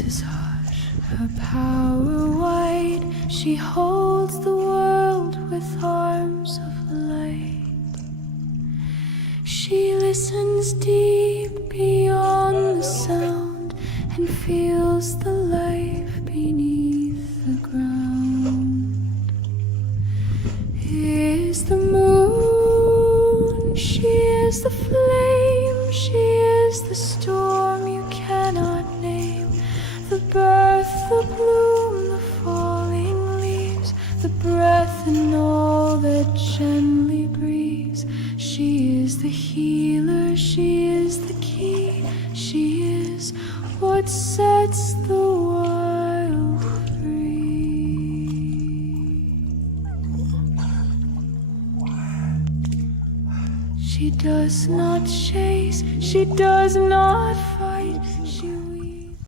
is hush, her power wide. She holds the world with arms of light. She listens deep beyond the sound and feels the life beneath the ground. Is the moon, she is the flame, she is the storm you cannot name. The birth, the bloom, the falling leaves, the breath in all that gently breathes. She is the healer, she is the key, she is what sets the wild free. She does not chase, she does not fight.